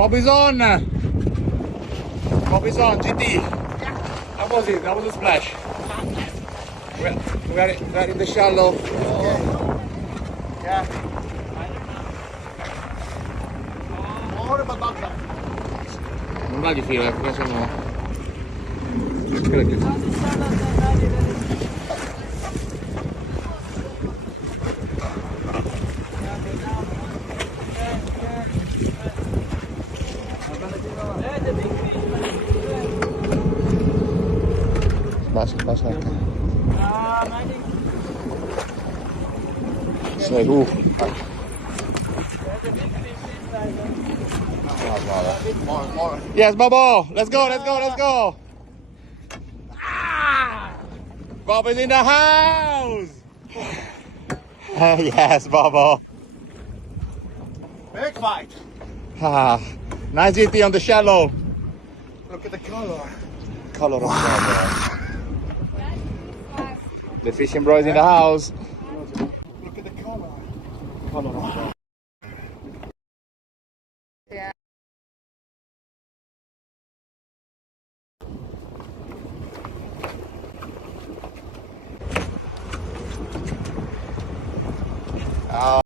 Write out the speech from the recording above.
Bobby's on. Bobby's on, GT. How was it? That was a splash. We are in the shallow. Yeah. More but not that. Non dà di filo, qua sono... Credo. Basta. Sei More. Yes, Bobo. Let's go. Ah! Bobo's in the house. Yes, Bobo. Big fight. Ah, nice GT on the shallow. Look at the color. Color of Bobo. The fishing bro is in the house. Look at the color. Color of Bobo.